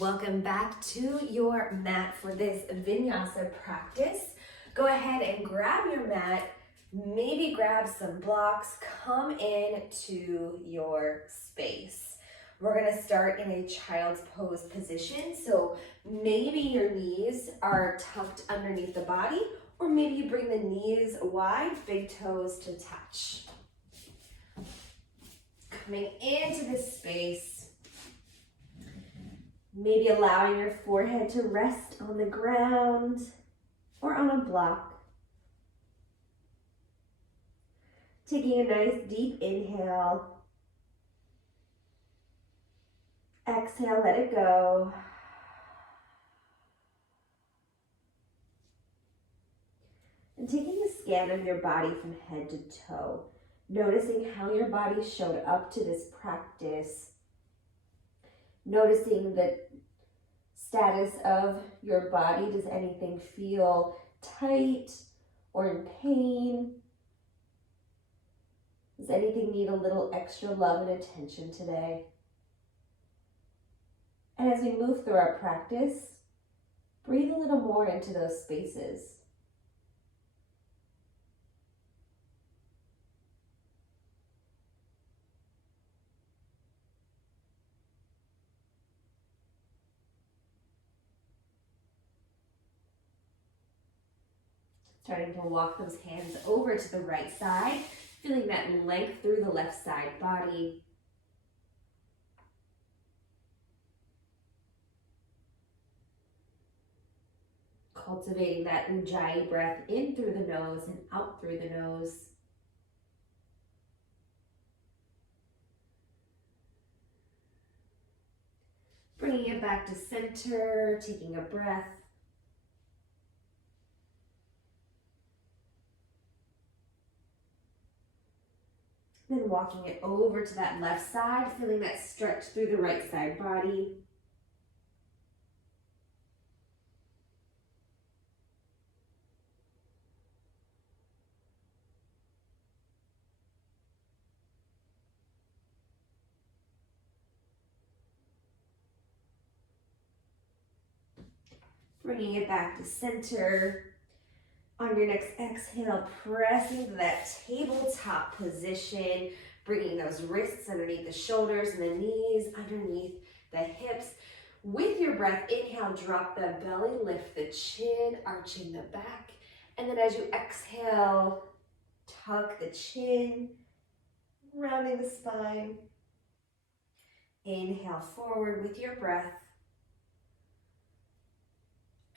Welcome back to your mat for this vinyasa practice. Go ahead and grab your mat, maybe grab some blocks, come into your space. We're gonna start in a child's pose position. So maybe your knees are tucked underneath the body, or maybe you bring the knees wide, big toes to touch. Coming into this space, maybe allowing your forehead to rest on the ground or on a block. Taking a nice deep inhale. Exhale, let it go. And taking a scan of your body from head to toe, noticing how your body showed up to this practice. Noticing the status of your body. Does anything feel tight or in pain? Does anything need a little extra love and attention today? And as we move through our practice, breathe a little more into those spaces. Starting to walk those hands over to the right side, feeling that length through the left side body. Cultivating that ujjayi breath in through the nose and out through the nose. Bringing it back to center, taking a breath. Then walking it over to that left side, feeling that stretch through the right side body. Bringing it back to center. On your next exhale, pressing to that tabletop position, bringing those wrists underneath the shoulders and the knees underneath the hips. With your breath, inhale, drop the belly, lift the chin, arching the back. And then as you exhale, tuck the chin, rounding the spine. Inhale forward with your breath.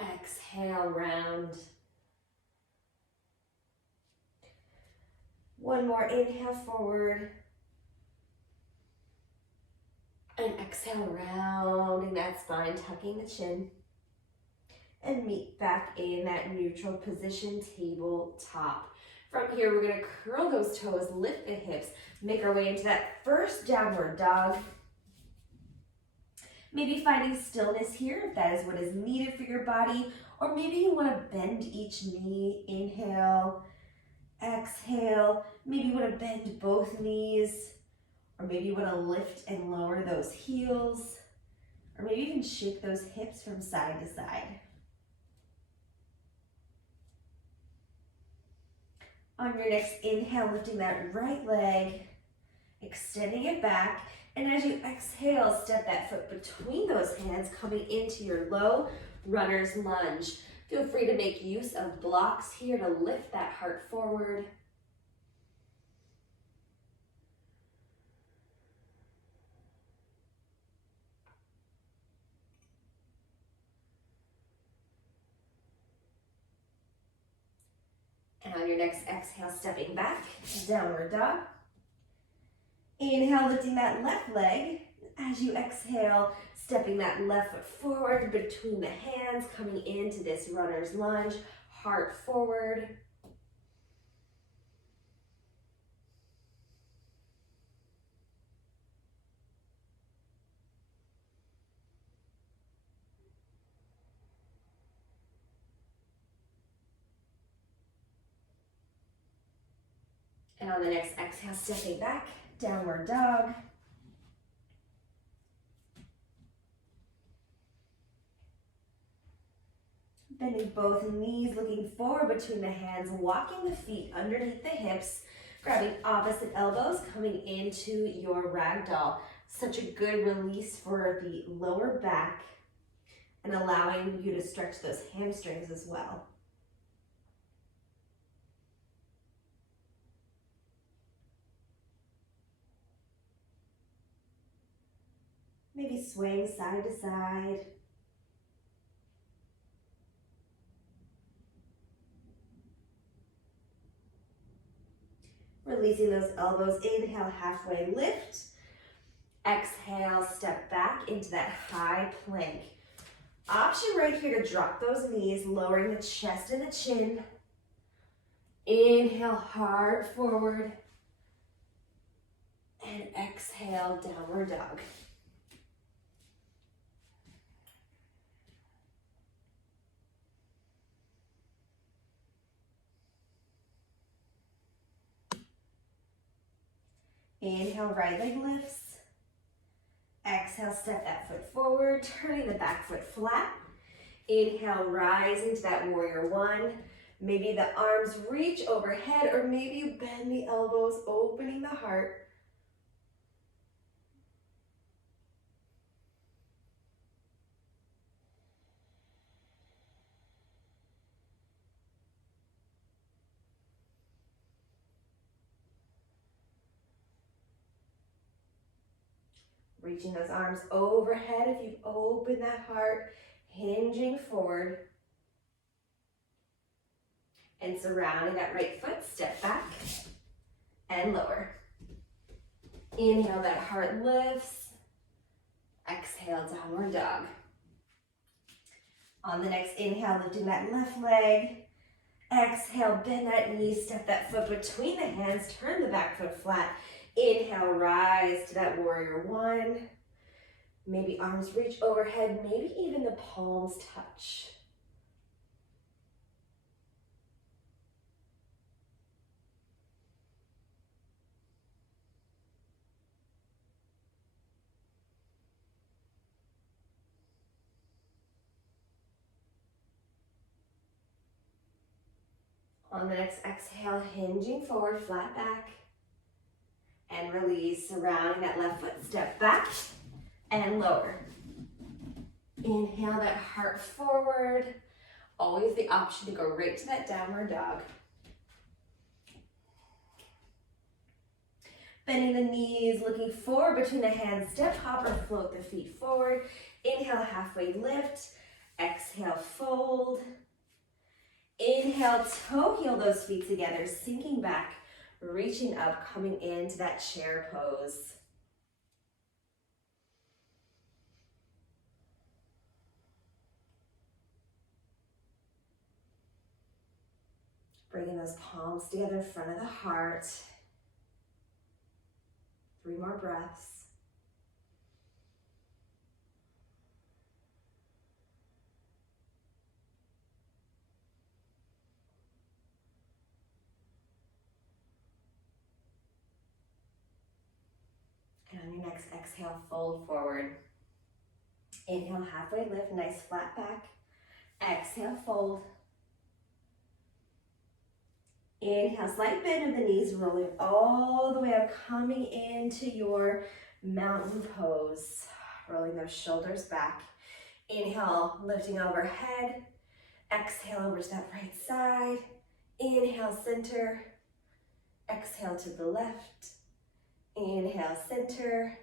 Exhale, round. One more inhale forward. And exhale, rounding that spine, tucking the chin. And meet back in that neutral position, tabletop. From here, we're gonna curl those toes, lift the hips, make our way into that first downward dog. Maybe finding stillness here, if that is what is needed for your body, or maybe you wanna bend each knee, inhale, exhale. Maybe you want to bend both knees, or maybe you want to lift and lower those heels, or maybe even shake those hips from side to side. On your next inhale, lifting that right leg, extending it back, and as you exhale, step that foot between those hands, coming into your low runner's lunge. Feel free to make use of blocks here to lift that heart forward. And on your next exhale, stepping back, downward dog. Inhale, lifting that left leg. As you exhale, stepping that left foot forward between the hands, coming into this runner's lunge, heart forward. And on the next exhale, stepping back, downward dog. Bending both knees, looking forward between the hands, walking the feet underneath the hips, grabbing opposite elbows, coming into your ragdoll. Such a good release for the lower back and allowing you to stretch those hamstrings as well. Maybe swaying side to side. Releasing those elbows, inhale, halfway lift. Exhale, step back into that high plank. Option right here to drop those knees, lowering the chest and the chin. Inhale, hard forward. And exhale, downward dog. Inhale, right leg lifts. Exhale, step that foot forward, turning the back foot flat. Inhale, rise into that warrior one. Maybe the arms reach overhead, or maybe you bend the elbows, opening the heart. Reaching those arms overhead if you've opened that heart, hinging forward. And surrounding that right foot, step back and lower. Inhale, that heart lifts. Exhale, downward dog. On the next inhale, lifting that left leg. Exhale, bend that knee, step that foot between the hands, turn the back foot flat. Inhale, rise to that warrior one. Maybe arms reach overhead, maybe even the palms touch. On the next exhale, hinging forward, flat back. And release, surrounding that left foot, step back and lower. Inhale that heart forward. Always the option to go right to that downward dog. Bending the knees, looking forward between the hands, step, hop, or float the feet forward. Inhale, halfway lift. Exhale, fold. Inhale, toe heel those feet together, sinking back, reaching up, coming into that chair pose. Bringing those palms together in front of the heart. 3 more breaths. And on your next exhale, fold forward. Inhale, halfway lift, nice flat back. Exhale, fold. Inhale, slight bend of the knees, rolling all the way up, coming into your mountain pose. Rolling those shoulders back. Inhale, lifting overhead. Exhale over to that right side. Inhale, center. Exhale to the left. Inhale, center.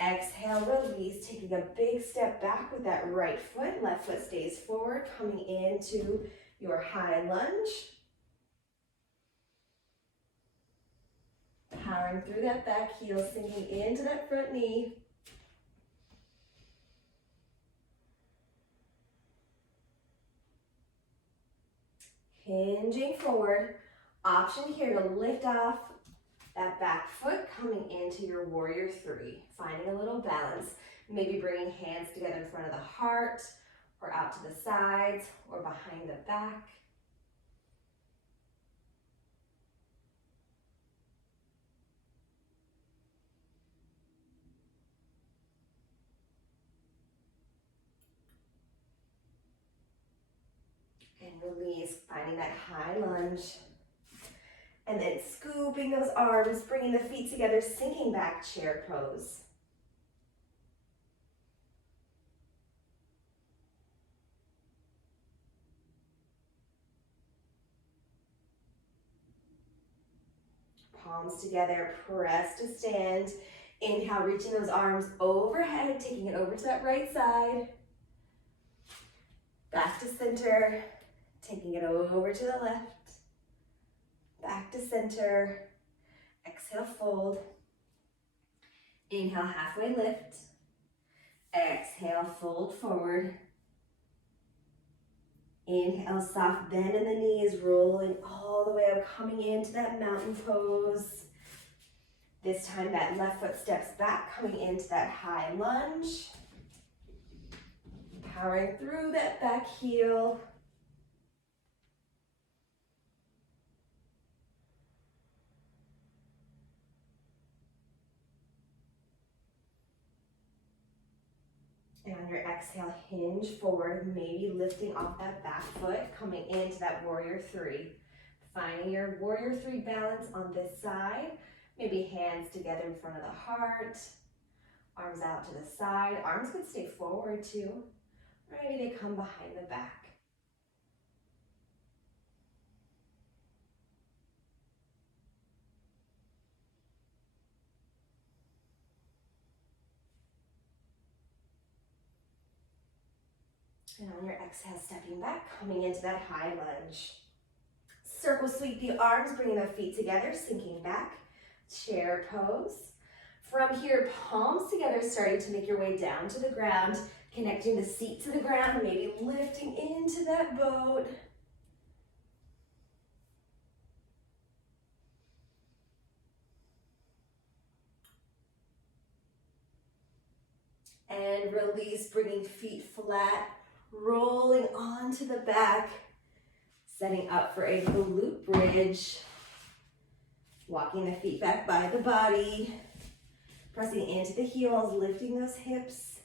Exhale, release, taking a big step back with that right foot. Left foot stays forward, coming into your high lunge. Powering through that back heel, sinking into that front knee. Hinging forward. Option here to lift off that back foot, coming into your warrior 3. Finding a little balance. Maybe bringing hands together in front of the heart, or out to the sides, or behind the back. finding that high lunge. And then scooping those arms, bringing the feet together, sinking back, chair pose. Palms together, press to stand. Inhale, reaching those arms overhead, taking it over to that right side. Back to center, taking it over to the left. Back to center. Exhale, fold. Inhale, halfway lift. Exhale, fold forward. Inhale, soft bend in the knees, rolling all the way up, coming into that mountain pose. This time that left foot steps back, coming into that high lunge. Powering through that back heel. And on your exhale, hinge forward, maybe lifting off that back foot, coming into that warrior three. Finding your warrior three balance on this side. Maybe hands together in front of the heart. Arms out to the side. Arms could stay forward too. Or maybe they come behind the back. And on your exhale, stepping back, coming into that high lunge. Circle sweep the arms, bringing the feet together, sinking back, chair pose. From here, palms together, starting to make your way down to the ground, connecting the seat to the ground, maybe lifting into that boat. And release, bringing feet flat, rolling onto the back, setting up for a glute bridge. Walking the feet back by the body, pressing into the heels, lifting those hips.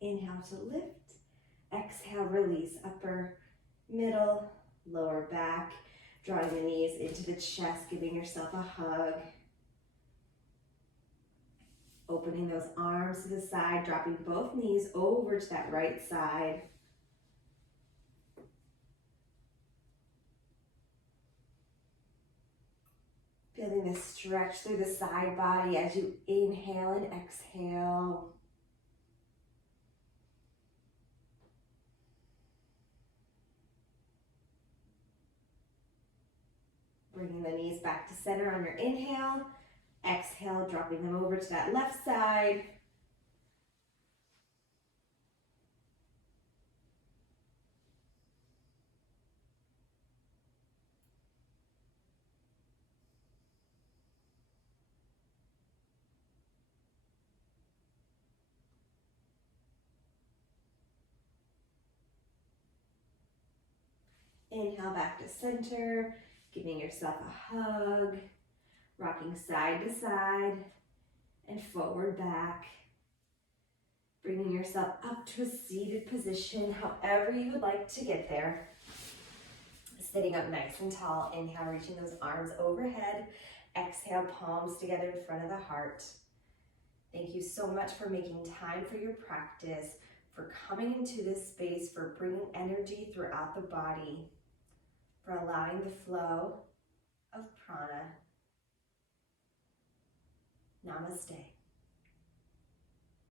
Inhale to lift, exhale, release, upper, middle, lower back, drawing the knees into the chest, giving yourself a hug. Opening those arms to the side, dropping both knees over to that right side. Feeling the stretch through the side body as you inhale and exhale. Bringing the knees back to center on your inhale. Exhale, dropping them over to that left side. Inhale back to center, giving yourself a hug, rocking side to side and forward back. Bringing yourself up to a seated position, however you would like to get there. Sitting up nice and tall, inhale, reaching those arms overhead. Exhale, palms together in front of the heart. Thank you so much for making time for your practice, for coming into this space, for bringing energy throughout the body, for allowing the flow of prana. Namaste.